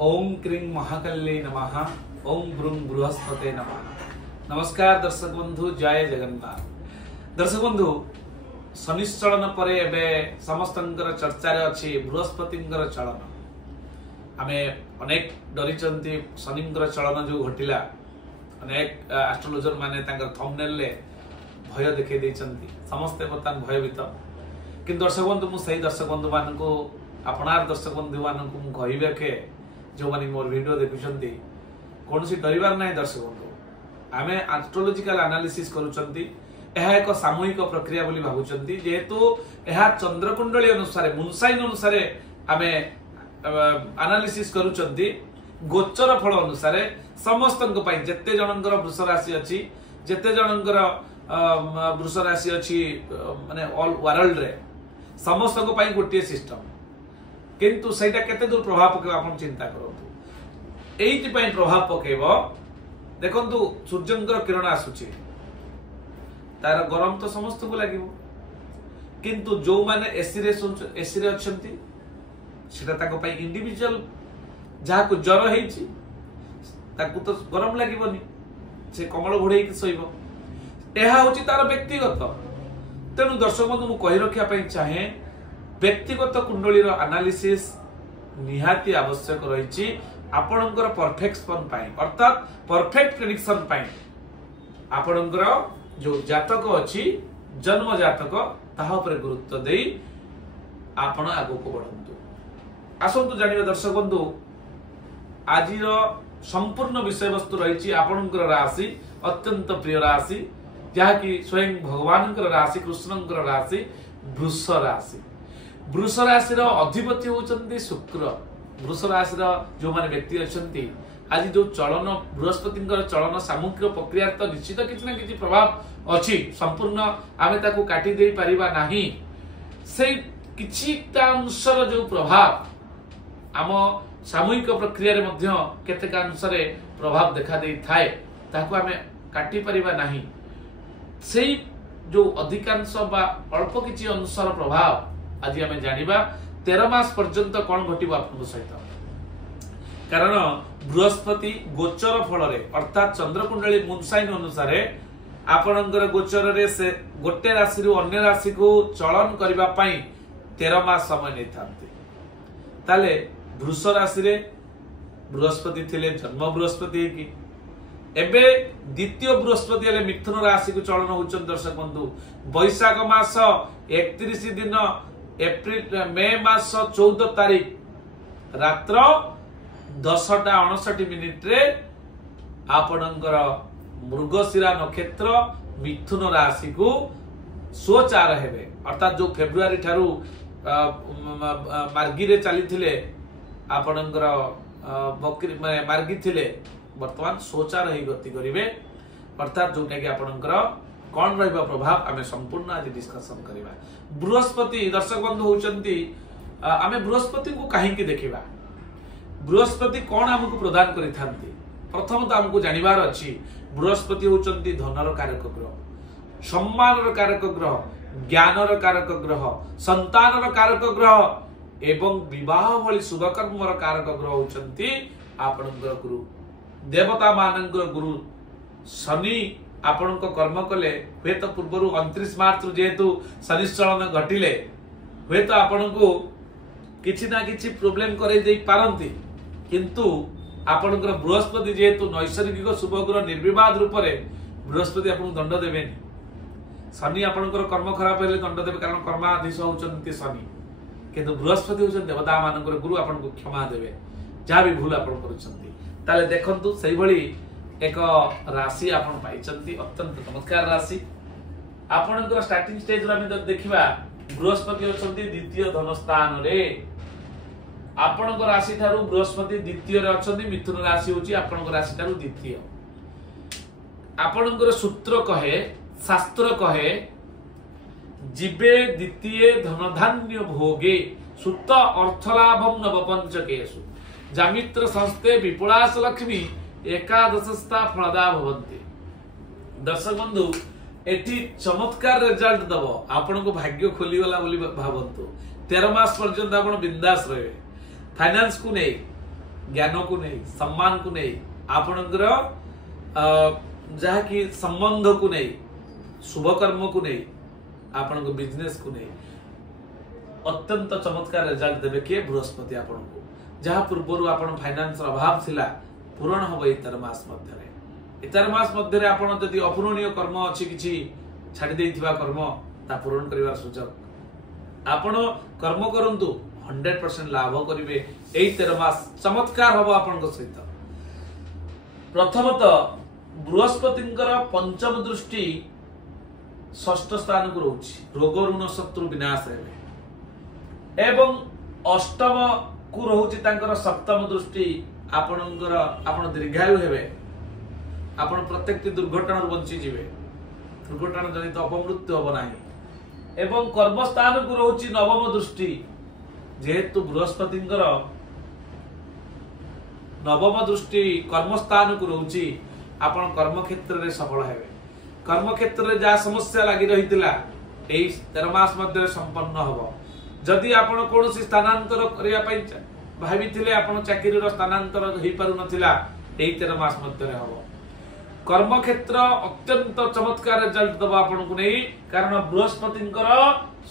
ओम क्रीं महाकाल्यै नमः। ओम ब्रूं बृहस्पते नमः। नमस्कार दर्शक बंधु, जय जगन्नाथ। दर्शक बंधु, शनिश्चलन पर एबे समस्तंकर चर्चा रे अछि बृहस्पतिंकर चलन। आमे अनेक डरिचंती शनिंकर चलन जो घटिला। अनेक एस्ट्रोलॉजर माने तांकर थंबनेल ले भय देखै दैचंती। समस्त बर्तमान भयभीत। किंतु दर्शक बंधु, मु सही दर्शक बंधु मान को अपनार दर्शक बंधु मान को मु कहिबे के जो माने मोर वीडियो देखुचंती कौन सी डरिवार नहीं। दर्शक बंधु, आमे एस्ट्रोलॉजिकल एनालिसिस करूचंती। यह एक सामूहिक प्रक्रिया बोली भाबुचंती, जेहेतु यह चंद्रकुंडली अनुसार मूनसाइन अनुसार आमे एनालिसिस करूचंती। गोचर फल अनुसार समस्त जेते जनंकर वृष राशि अछि, जेते जनंकर वृष राशि अछि माने ऑल वर्ल्ड रे समस्त गोटे सिस्टम। किंतु सेटा केते दूर प्रभाव पकेबा आपण चिंता करंतु। एइति पई प्रभाव पकेबो। देखंतु सूर्यंकर किरण आसुची, तार गरम तो समस्त को लागिबो। किंतु जो माने एसी रे अछंती सेटा ताको पई इंडिविजुअल जहा को ज्वर हेछि ताकू तो गरम लागिबोनी, से कमल घोड़े के सोइबो। एहा होची तार व्यक्तिगत। तेनु दर्शक बंधु, मु कहि रखिया पई चाहे व्यक्तिगत कुंडली रो एनालिसिस निहाती आवश्यक रहिछि आपणकर परफेक्शन पाई, अर्थात परफेक्ट प्रेडिक्शन पाई। आपणकर जो जातक अछि जन्म जातक ताहा पर गुरुत्व देई आपण आगो को बढ़ंतु। आसंतु जानिबा दर्शक बंधु, आजिर संपूर्ण विषय वस्तु रहिछि आपणकर राशि, अत्यंत प्रिय राशि, जहा कि स्वयं भगवानकर राशि, कृष्णकर राशि वृष राशि। वृष राशि अधिपति होचंती शुक्र। वृष राशि जो माने व्यक्ति अछंती, आज जो चलन बृहस्पतिंकर चलन सामूहिक प्रक्रिया तो निश्चित किछि ना किछि प्रभाव अछि। संपूर्ण आमे ताको काटी देई परिबा नाही। से किछि ता अनुसार जो प्रभाव आम सामूहिक प्रक्रिया रे मध्य केतेक अनुसार प्रभाव देखा देई थाए, ताको आमे काटी परिबा नाही। सेही जो अधिकांश बा अल्प किछि अनुसार प्रभाव आज आमे जानिबा 13 मास पर्यंत कोन घटिबो आपन सहित। कारण बृहस्पति गोचर फल रे अर्थात चंद्रकुंडली मूनसाइन अनुसार आपनकर गोचर रे से गोटे राशि रु अन्य राशि को चलन करिबा पई 13 मास समय नै थांती। ताले वृष राशि रे बृहस्पति थिले जन्म बृहस्पति की एबे द्वितीय बृहस्पति हेले मिथुन राशि को चलन होचन। दर्शक बंधु, बैशाख मास 31 दिन एप्रिल मे मास 14 तारीख रात्र 10:59 रे आपणकर मृगशिरा नक्षत्र मिथुन राशि को स्वचार हेबे। अर्थात जो फेब्रुआरी ठारू मार्गी रे चली थिले आपणकर बकरी मार्गी थिले, वर्तमान स्वचार ही गति करिवे। अर्थात जोटा कि आपणकर कौन रहिबा प्रभाव आमे संपूर्ण आज डिस्कशन करिबा। बृहस्पति दर्शक बंधु होचंती, आमे बृहस्पति को काहे कि देखिबा। बृहस्पति कौन हमको प्रदान करि थांती। प्रथम तो हमको जानिबार अछि बृहस्पति होचंती धनर कारक ग्रह, सम्मानर कारक ग्रह, ज्ञानर कारक ग्रह, संतानर कारक ग्रह एवं विवाह भली शुभ कर्मर कारक ग्रह होचंती आपणकर गुरु। देवता मानकर गुरु शनि आपण कर्म कले हुए तो पूर्व 29 मार्च जेहेतु शनिश्चलन घटिले हुए तो आपण को किछि ना किछि प्रॉब्लम करे दे पारंती। किंतु आपणकर बृहस्पति जेहेतु नैसर्गिक शुभ ग्रह निर्विवाद रूप रे बृहस्पति आपन दंड देबेनी। शनि आपणकर कर्म खराब हेले दंड देबे, कारण कर्माधीश होचंती शनि। किंतु बृहस्पति होचन देवता मानकर गुरु, आपन को क्षमा देबे जहा भी भूल आपन करूचंती। ताले देखंतु सही भली एक राशि आपण पाइचंती, अत्यंत चमत्कार राशि। आपणकर स्टार्टिंग स्टेज रे हम देखिबा बृहस्पति अछंती द्वितीय धन स्थान रे। आपणकर राशि थारु बृहस्पति द्वितीय रे अछंती, मिथुन राशि होची आपणकर राशि थारु द्वितीय। आपणकर सूत्र कहे, शास्त्र कहे, जीवे द्वितीय धन धान्य भोगे सुत अर्थलाभम नवपंचकेषु जामित्र संस्थे विपुलास लक्ष्मी एकादशस्था फलदा भवन्ति। दर्शक बंधु, एठी चमत्कार रिजल्ट दबो, आपण को भाग्य खोली गला बोली भावंतु। 13 मास पर्यंत आपण बिंदास रहे। फाइनेंस को नहीं ज्ञान को नहीं सम्मान को नहीं आपणकर जहा कि संबंध को नहीं शुभ कर्म को नहीं आपण बिजनेस को नहीं अत्यंत चमत्कार रिजल्ट देवे किए बृहस्पति आपण को जहा पूर्व आपण फाइनेंस अभाव थिला पूरण हम इतर मास मध्य इतर मास मध्य आपण जदि अपूरणीय कर्म अच्छी किछि छाड़ी देथिबा कर्म ता पूरण करिवार सुजोग आपण कर्म करंतु 100% लाभ करिवे एई 13 मास चमत्कार हबो आपण को सहित प्रथमतः बृहस्पतिंकर पंचम दृष्टि षष्ठ स्थान को रोची रोग ऋण शत्रु विनाश हेबे एवं अष्टम को रोची तांकर सप्तम दृष्टि आपणकर आपण दीर्घायु हेबे आपण प्रत्येक दुर्घटना बंची जीवे दुर्घटना जनित अपमृत्यु हब नाही एवं कर्म स्थान को रोची नवम दृष्टि जेहेतु बृहस्पतिंकर नवम दृष्टि कर्म स्थान को रोची आपण कर्म क्षेत्र रे सफल हेबे कर्म क्षेत्र रे जा समस्या लागि रहितिला एई 13 मास मध्ये संपन्न हबो जदि आपण कोनोसी स्थानांतर करिया पई भाबिथिले आपण चाकरी रो स्थानांतर होई पारु नथिला एई 13 मास मध्ये हबो कर्म क्षेत्र अत्यंत चमत्कार रिजल्ट दबा आपण को नै कारण बृहस्पतिंकर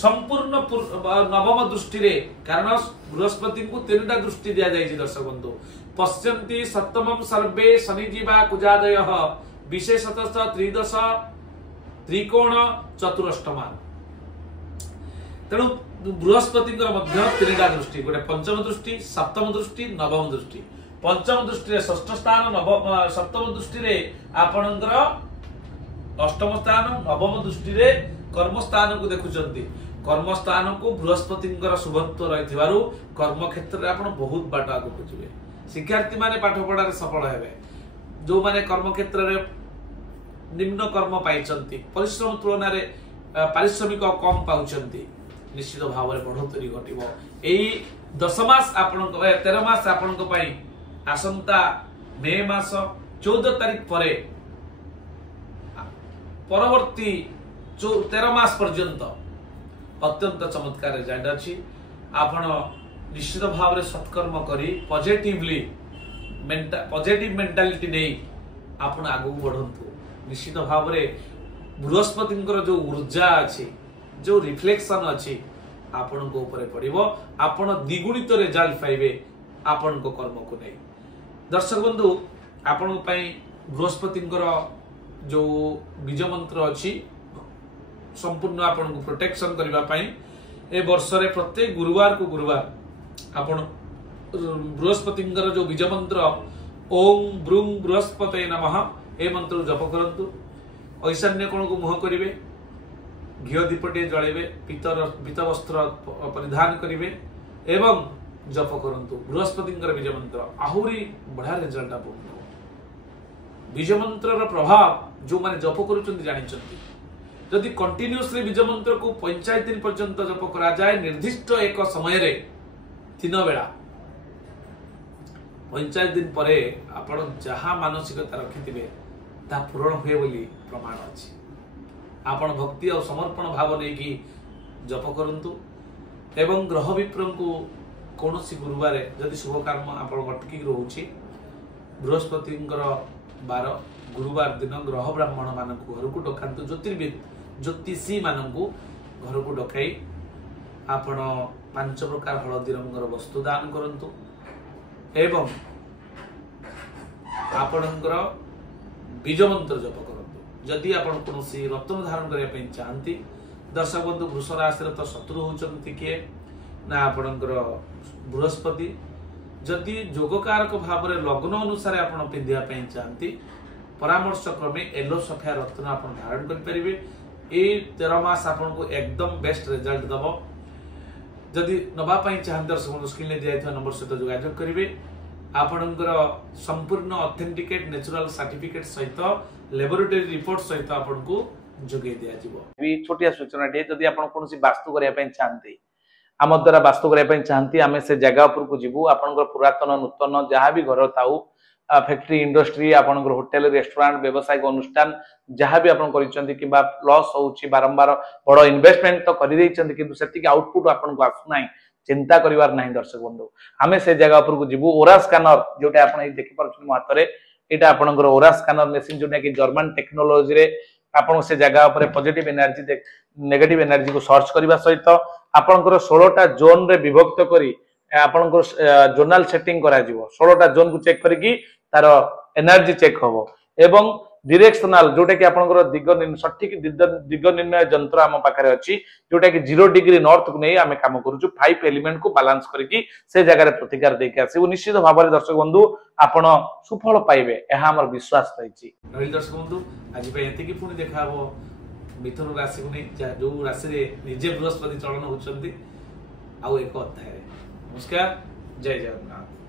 संपूर्ण नवम दृष्टि रे कारण बृहस्पति को तीनटा दृष्टि दिया जायछि दर्शक बंधु पश्यन्ति सप्तमं सर्वे शनिजीवा कुजादयः विशेषतः त्रिदश त्रिकोण चतुरष्टमान तेणु बृहस्पति तीनटा दृष्टि गोटे पंचम दृष्टि सप्तम दृष्टि नवम दृष्टि पंचम दृष्टि षष्ठ स्थान नवम सप्तम दृष्टि आपणकर अष्टम स्थान नवम दृष्टि कर्म स्थान को देखुचंती कर्म स्थान को बृहस्पति शुभत्व रही कर्म क्षेत्र में आप बहुत बाट आगे ଯିବେ शिक्षार्थी माने पाठ पढ़ा सफल हेबे जो माने कर्म क्षेत्र में निम्न कर्म पाइचंती परिश्रम तुलन में पारिश्रमिक कम पाउचंती निश्चित भाव में बढ़ोतरी घटिबो एई 10 मास आपण 13 मास आपण को पई आसंता मे मास 14 तारिख परे परवर्ती 13 मास पर्यंत अत्यंत चमत्कार रिजल्ट अछि आपण निश्चित भाव में सत्कर्म करी पॉजिटिव मेंटालिटी नहीं आपण आगु बढ़ंतु निश्चित भाव में बृहस्पति जो ऊर्जा अच्छी जो रिफ्लेक्शन अच्छी आपण को ऊपर पड़िबो आपण द्विगुणित रिजल्ट पाइबे आपण को कर्म को नहीं दर्शक बंधु आपण पई बृहस्पति जो बीज मंत्र अच्छी संपूर्ण आपण को प्रोटेक्शन करबा पई ए वर्ष रे प्रत्येक गुरुवार को गुरुवार आपण बृहस्पति जो बीज मंत्र ओम ब्रूं बृहस्पते नमः ए मंत्र जप करंतु ऐशान्य कोण को मुह करिवे घिओ दीपटे जळेबे पीत वस्त्र परिधान करिवे एवं जप करंतु बृहस्पति बीज मंत्र आहुरी बढ़िया रिजल्ट आपको बीज मंत्र रो प्रभाव जो माने जप करूचंती जानिचंती यदि कंटिन्यूअसली बीज मंत्र को 45 दिन पर्यंत जप करा जाए निर्दिष्ट एक समय रे 3 बेला 45 दिन परे आपण जहा मानसिकता रखिथिबे ता पूर्ण हुए बोली प्रमाण अछि आपण भक्ति और समर्पण भाव नै कि जप करंतु एवं ग्रह विप्र को कोनोसी गुरुवार जदि शुभ कर्म आपण अटकी रहउछि बृहस्पतिंकर 12 गुरुवार दिन ग्रह ब्राह्मण मानक घर को डकांतु ज्योतिषी मानक घर को डकाई आपण 5 प्रकार हलदी रंगर वस्तु दान करंतु एवं आपणकर बीज मंत्र जप करंतु जदि आपण कोनोसी रत्न धारण करिया पई चाहंती दर्शक बंधु वृष राशि तो शत्रु होचंती के ना आपणकर बृहस्पति जदि जोगकारक भाव में लग्न अनुसार आपण पिंधिया पई चाहंती परामर्श क्रमे येलो सफिया रत्न आपण धारण कर परिबे ए 13 मास आपण को एकदम बेस्ट रिजल्ट दबो जदि नबा पई चाहन दर्शक स्क्रीन ले दिया नंबर सहित जोगाजोग करिवे आपणकर संपूर्ण ऑथेंटिकेट नेचुरल सर्टिफिकेट सहित लैबोरेटरी रिपोर्ट सहित आपण को जोगे दिया जिवो भी छोटिया सूचना दे जदि आपण कोनोसी वास्तु करिया पई चाहंती आम द्वारा वास्तु करिया पई चाहंती आमे से जगह ऊपर को जिवु आपणकर पुरातन नूतन जहां भी घर ताऊ फैक्ट्री इंडस्ट्री आपणकर होटल रेस्टोरेंट व्यवसायिक अनुष्ठान जहां भी आपण करिसंती किबा लॉस होउची बारंबार बड़ इन्वेस्टमेंट तो करि दैचंती किंतु सेति आउटपुट आपण को आसु नाही चिंता करिवार नहीं दर्शक बंधु आमे से जगह ऊपर को जीवु ओरा स्कैनर जोटा आपण देखि पारछन मो हाथ रे एटा आपनकर ओरा स्कैनर मशीन जोटा कि जर्मन टेक्नोलॉजी रे आपण से जगह ऊपर पॉजिटिव एनर्जी नेगेटिव एनर्जी को सर्च करबा सहित आपनकर 16टा जोन रे विभक्त करी आपनकर जोनल सेटिंग करा जिवो 16टा जोन को चेक करी तार एनर्जी चेक होबो एवं डिरेक्शनल जोटा कि आपनकर सठिक दिग निर्णय यंत्र आम पाखरे अछि जोटा कि 0 डिग्री नॉर्थ को नहीं आमे काम करूछु 5 एलिमेंट को बैलेंस करके से जगह रे प्रतिकार देके आसी निश्चित भाव दर्शक बंधु आपण सुफल पाइबे एहा हमर विश्वास रहिछि रहिल दर्शक बंधु आज पे एति कि पुनी देखाबो मिथुन राशि को नहीं जो राशि रे निजे बृहस्पति चलन होचंती आउ एक अध्याय नमस्कार जय जगन्नाथ।